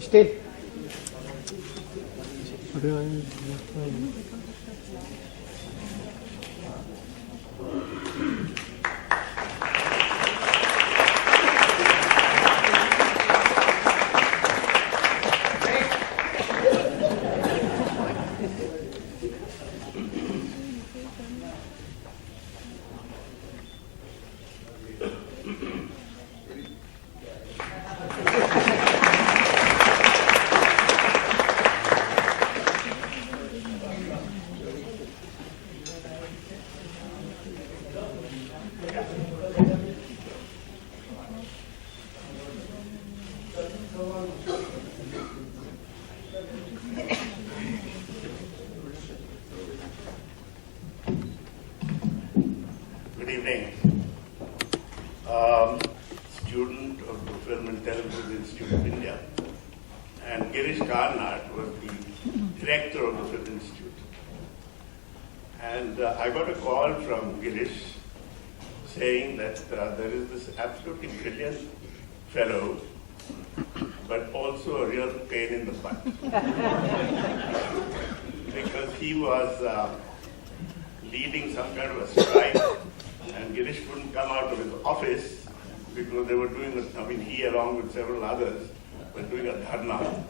Stay. Student of the Film and Television Institute of India, and Girish was the director of the Film Institute. And I got a call from Girish saying that there is this absolutely brilliant fellow, but also a real pain in the butt. Because he was leading some kind of a strike, and Girish couldn't come out of his office because they were doing, he along with several others were doing a dharna.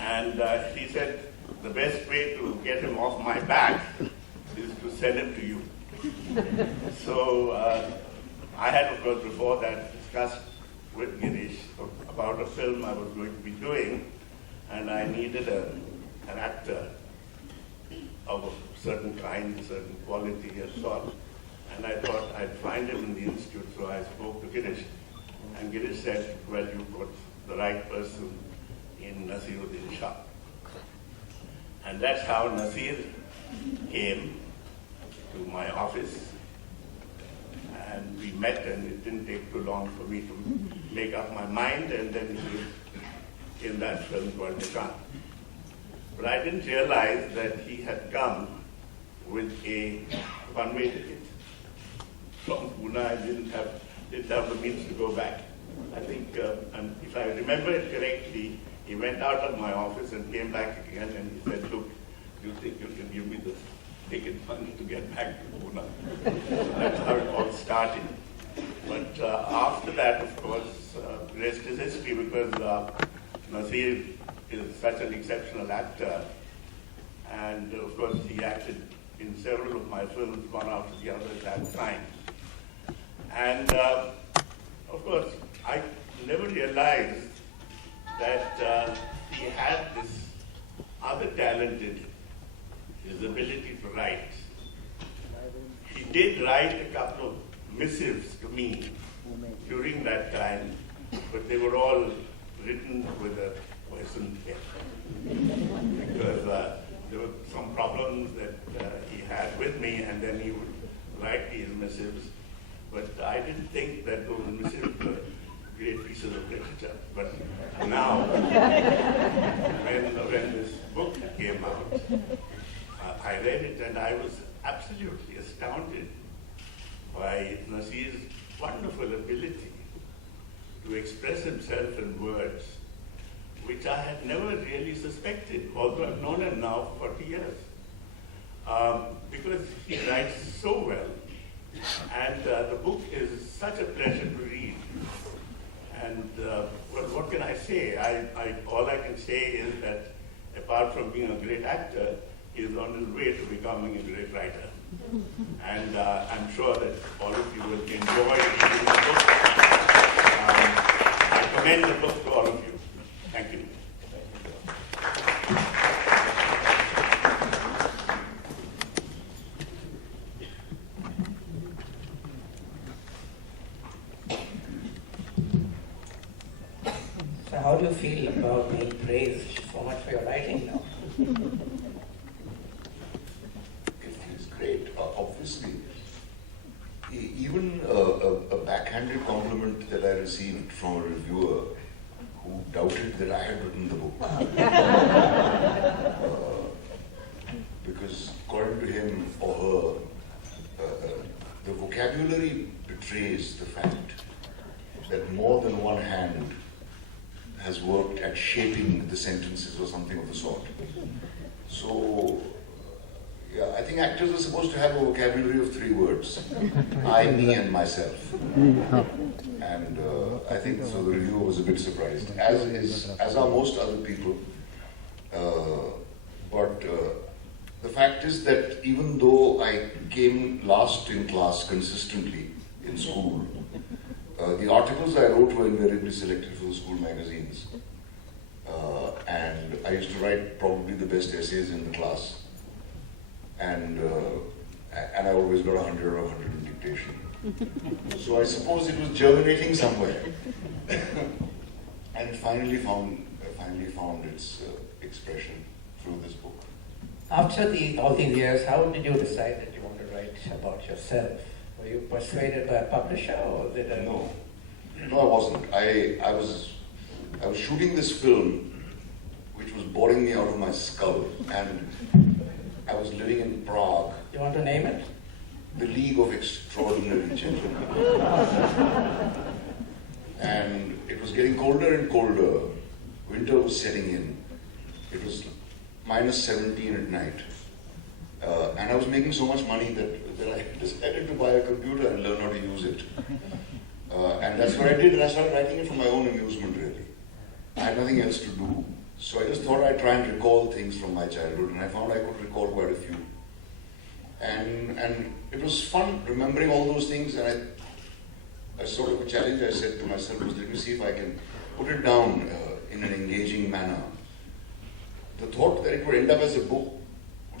And he said, the best way to get him off my back is to send him to you. So I had, of course, before that discussed with Girish about a film I was going to be doing, and I needed an actor of a certain kind, certain quality and so on. And I thought I'd find him in the institute, so I spoke to Girish. And Girish said, well, you've got the right person in Naseeruddin Shah. And that's how Nasir came to my office. And we met, and it didn't take too long for me to make up my mind, and then he was in that film called Nishan. But I didn't realize that he had come with a one-way ticket from Pune. I didn't have the means to go back. I think, and if I remember it correctly, he went out of my office and came back again, and he said, look, do you think you can give me the ticket money to get back to Pune? So that's how it all started. But after that, of course, the rest is history, because Nasir is such an exceptional actor. And of course, he acted in several of my films, one after the other at that time. And of course, I never realized that he had this other talent in him, his ability to write. He did write a couple of missives to me during that time, but they were all written with a poison pen. Because there were some problems that he had with me, and then he would write these missives. But I didn't think that those missives were great pieces of literature. But now, when this book came out, I read it, and I was absolutely astounded by Nasir's wonderful ability to express himself in words, which I had never really suspected, although I've known him now for 40 years. Because he writes so well. And the book is such a pleasure to read. And well, what can I say? All I can say is that apart from being a great actor, he is on his way to becoming a great writer. And I'm sure that all of you will enjoy reading the book. I commend the book to all of you. Thank you. So how do you feel about being praised so much for your writing now? It feels great. Obviously, even a backhanded compliment that I received from a reviewer who doubted that I had written the book. Because according to him or her, the vocabulary betrays the fact that more than one hand has worked at shaping the sentences or something of the sort. So, yeah, I think actors are supposed to have a vocabulary of 3 words. I, me, and myself. And I think so the reviewer was a bit surprised, as are most other people. But the fact is that even though I came last in class consistently in school, the articles I wrote were invariably selected for the school magazines. And I used to write probably the best essays in the class. And I always got 100 or 100 in dictation. So I suppose it was germinating somewhere. And finally found its expression through this book. After all these years, how did you decide that you want to write about yourself? Were you persuaded by a publisher, or was it a... No, I wasn't. I was shooting this film, which was boring me out of my skull, and I was living in Prague. You want to name it? The League of Extraordinary Gentlemen. And it was getting colder and colder. Winter was setting in. It was minus 17 at night. And I was making so much money that I decided to buy a computer and learn how to use it. And that's what I did, and I started writing it for my own amusement, really. I had nothing else to do. So I just thought I'd try and recall things from my childhood, and I found I could recall quite a few. And it was fun remembering all those things, and I sort of a challenge I set to myself was, let me see if I can put it down in an engaging manner. The thought that it would end up as a book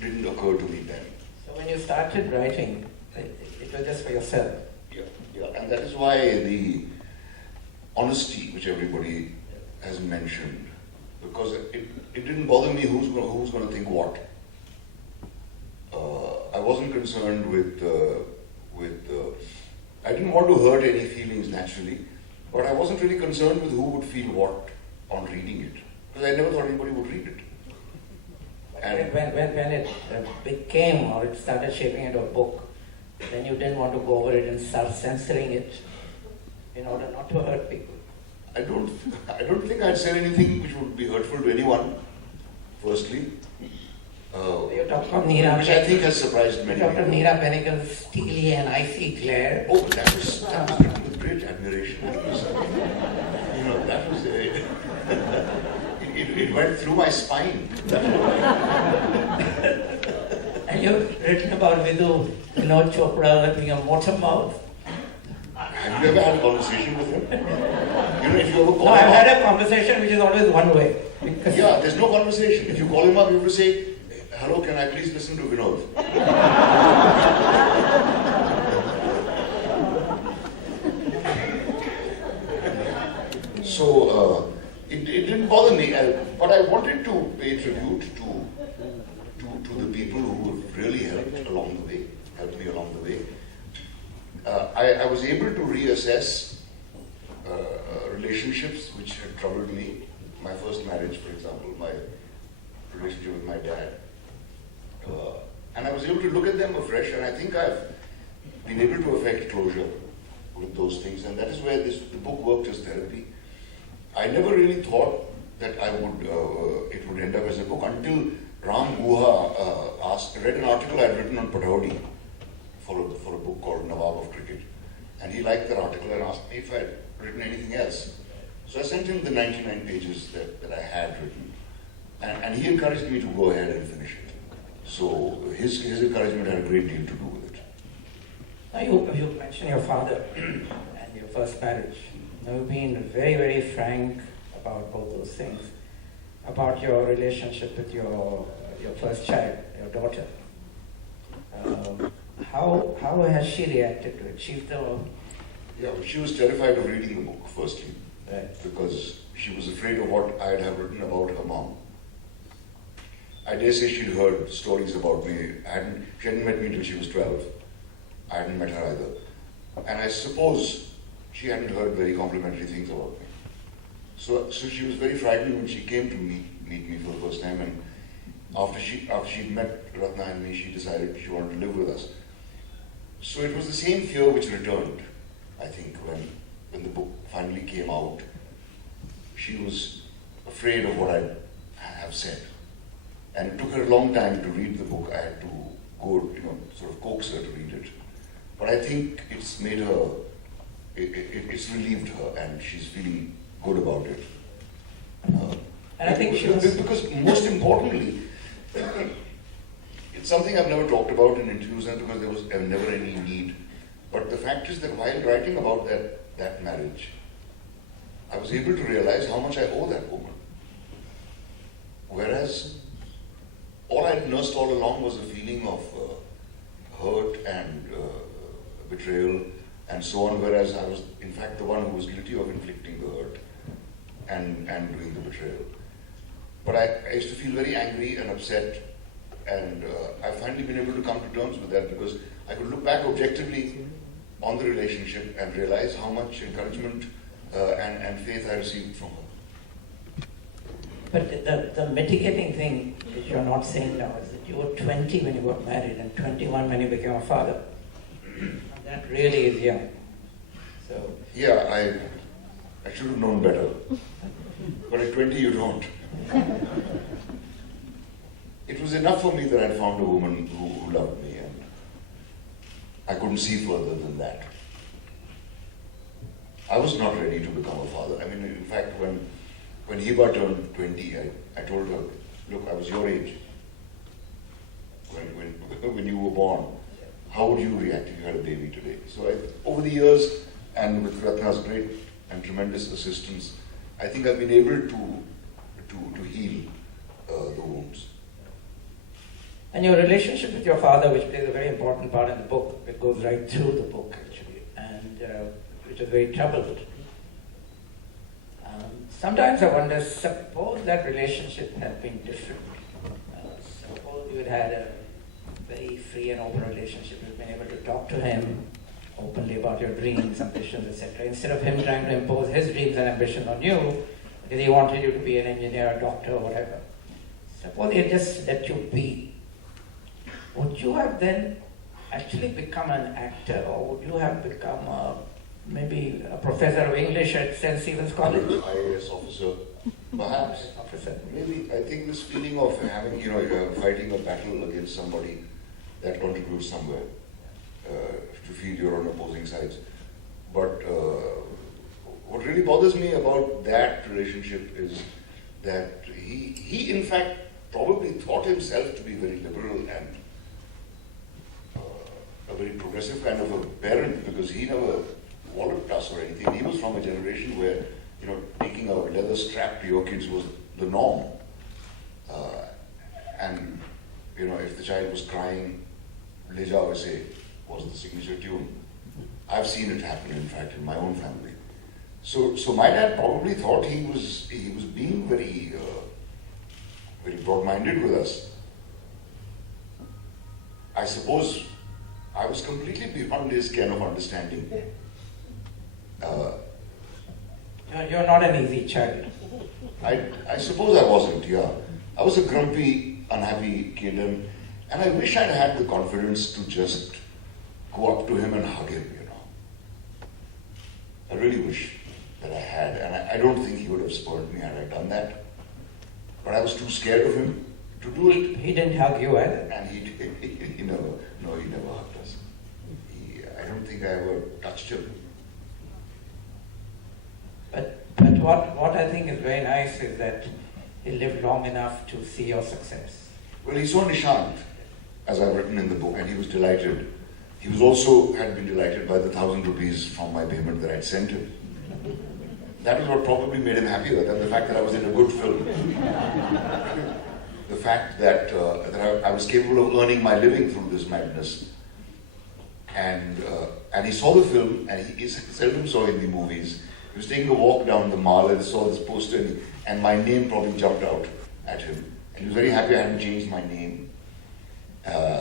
didn't occur to me then. So when you started writing, it was just for yourself? Yeah, and that is why the honesty which everybody has mentioned, because it didn't bother me who's going to think what. I wasn't concerned with I didn't want to hurt any feelings naturally, but I wasn't really concerned with who would feel what on reading it, because I never thought anybody would read it. And when it became, or it started shaping into a book, then you didn't want to go over it and start censoring it in order not to hurt people. I don't think I'd said anything which would be hurtful to anyone, firstly. You talked of Neera, which I think has surprised many people. You talked of people. Neera Benegal's steely and icy glare. Oh, that was written with great admiration. That was it went through my spine. And you've written about Vidhu, Vinod Chopra being a motor mouth. Have you ever had a conversation with him? If you ever call No, him I've up, had a conversation which is always one way. yeah, there's no conversation. If you call him up, you have to say, hello, can I please listen to Vinod? So, it didn't bother me, but I wanted to pay tribute to the people who have really helped me along the way. I was able to reassess relationships which had troubled me. My first marriage, for example, my relationship with my dad. And I was able to look at them afresh, and I think I've been able to effect closure with those things, and that is where the book worked as therapy. I never really thought that it would end up as a book until Ram Guha read an article I had written on Pathaudi for a book called Nawab of Cricket, and he liked that article and asked me if I had written anything else. So I sent him the 99 pages that I had written, and he encouraged me to go ahead and finish it. So his encouragement had a great deal to do with it. Now you mentioned your father and your first marriage. Now you've been very, very frank about both those things, about your relationship with your first child, your daughter. How has she reacted to it? Yeah, she was terrified of reading the book, firstly, Right. because she was afraid of what I'd have written about her mom. I dare say she'd heard stories about me. She hadn't met me till she was 12. I hadn't met her either. And I suppose she hadn't heard very complimentary things about me. So she was very frightened when she came to meet me for the first time, and after she'd met Ratna and me, she decided she wanted to live with us. So it was the same fear which returned, I think, when the book finally came out. She was afraid of what I have said. And it took her a long time to read the book. I had to go, sort of coax her to read it. But I think it's made her, it's relieved her, and she's feeling good about it. And I think she was... Because most importantly, it's something I've never talked about in interviews, and because there was never any need. But the fact is that while writing about that marriage, I was able to realize how much I owe that woman. Whereas all I had nursed all along was a feeling of hurt and betrayal and so on, whereas I was in fact the one who was guilty of inflicting the hurt and doing the betrayal. But I used to feel very angry and upset, and I've finally been able to come to terms with that, because I could look back objectively on the relationship and realize how much encouragement and faith I received from her. But the mitigating thing that you're not saying now is that you were 20 when you got married and 21 when you became a father. That really is young. So yeah, I should have known better. But at 20 you don't. It was enough for me that I'd found a woman who loved me, and I couldn't see further than that. I was not ready to become a father. I mean, in fact, when Hiba turned 20, I told her, look, I was your age when you were born. How would you react if you had a baby today? So over the years, and with Ratna's great and tremendous assistance, I think I've been able to heal the wounds. And your relationship with your father, which plays a very important part in the book, it goes right through the book actually, and which is very troubled. Sometimes I wonder, suppose that relationship had been different. Suppose you had a very free and open relationship, you've been able to talk to him openly about your dreams, ambitions, etc. Instead of him trying to impose his dreams and ambitions on you, because he wanted you to be an engineer, a doctor, or whatever. Suppose he had just let you be. Would you have then actually become an actor, or would you have become maybe a professor of English at St. Stephen's College? IAS officer, perhaps. Officer. Maybe. I think this feeling of having, fighting a battle against somebody, that contributes somewhere to feel you're on opposing sides. But what really bothers me about that relationship is that he in fact probably thought himself to be very liberal and a very progressive kind of a parent, because he never walloped us or anything. He was from a generation where, taking a leather strap to your kids was the norm. And, if the child was crying, Le Jao Aise was the signature tune. I've seen it happen, in fact, in my own family. So my dad probably thought he was being very, very broad-minded with us. I suppose I was completely beyond his ken of understanding. You're not an easy child. I suppose I wasn't, yeah. I was a grumpy, unhappy kid, and I wish I'd had the confidence to just go up to him and hug him, I really wish that I had, and I don't think he would have spurned me had I done that. But I was too scared of him to do it. He didn't hug you either. And he never hugged us. I don't think I ever touched him. But what I think is very nice is that he lived long enough to see your success. Well, he saw Nishant, as I've written in the book, and he was delighted. He was also had been delighted by the 1,000 rupees from my payment that I'd sent him. That was what probably made him happier than the fact that I was in a good film. The fact that I was capable of earning my living through this madness. And he saw the film, and he seldom saw Hindi movies. He was taking a walk down the mall and saw this poster, and my name probably jumped out at him. And he was very happy I hadn't changed my name,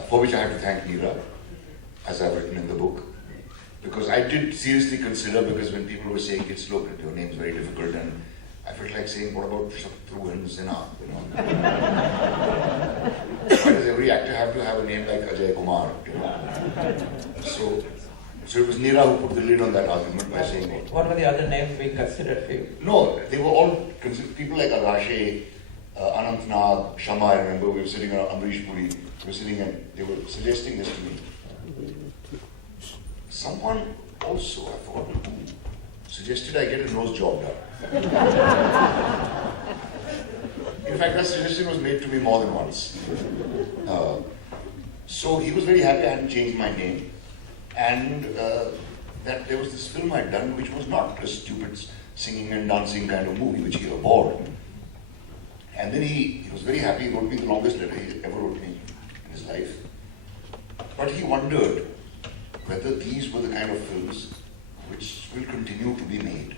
for which I have to thank Neera, as I've written in the book. Because I did seriously consider, because when people were saying, it's look, your name's very difficult, and I felt like saying, what about Shatru and Sinha? You know? Why does every actor have to have a name like Ajay Kumar? You know? So it was Neera who put the lid on that argument by saying it. What were the other names being considered for you? No, they were all considered people like Agashe, Anant Nag, Shama. I remember we were sitting around Amrish Puri. We were sitting and they were suggesting this to me. Someone also, I forgot who, suggested I get a nose job done. In fact, that suggestion was made to me more than once. So he was very happy I hadn't changed my name, and that there was this film I'd done which was not a stupid singing and dancing kind of movie which he abhorred. And then he was very happy. He wrote me the longest letter he ever wrote me in his life. But he wondered whether these were the kind of films which will continue to be made.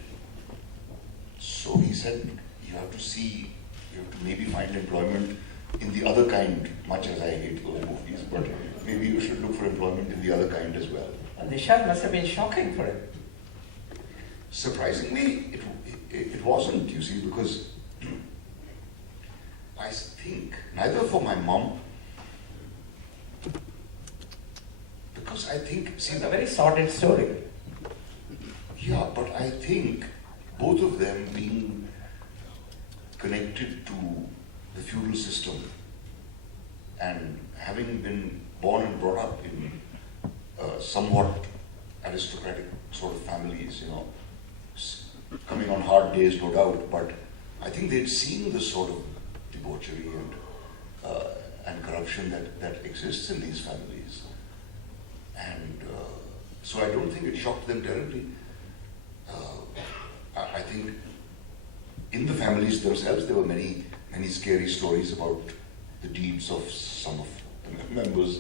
So he said, you have to see, you have to maybe find employment in the other kind, much as I hate those movies, but maybe you should look for employment in the other kind as well. And Nishad must have been shocking for him. Surprisingly, it wasn't, you see, because I think, neither for my mom, because I think, see, It's a very sordid story. yeah, but I think both of them being connected to the feudal system and having been born and brought up in somewhat aristocratic sort of families, you know, coming on hard days, no doubt, but I think they'd seen the sort of debauchery and corruption that exists in these families. And so I don't think it shocked them terribly. I think in the families themselves there were many scary stories about the deeds of some of the members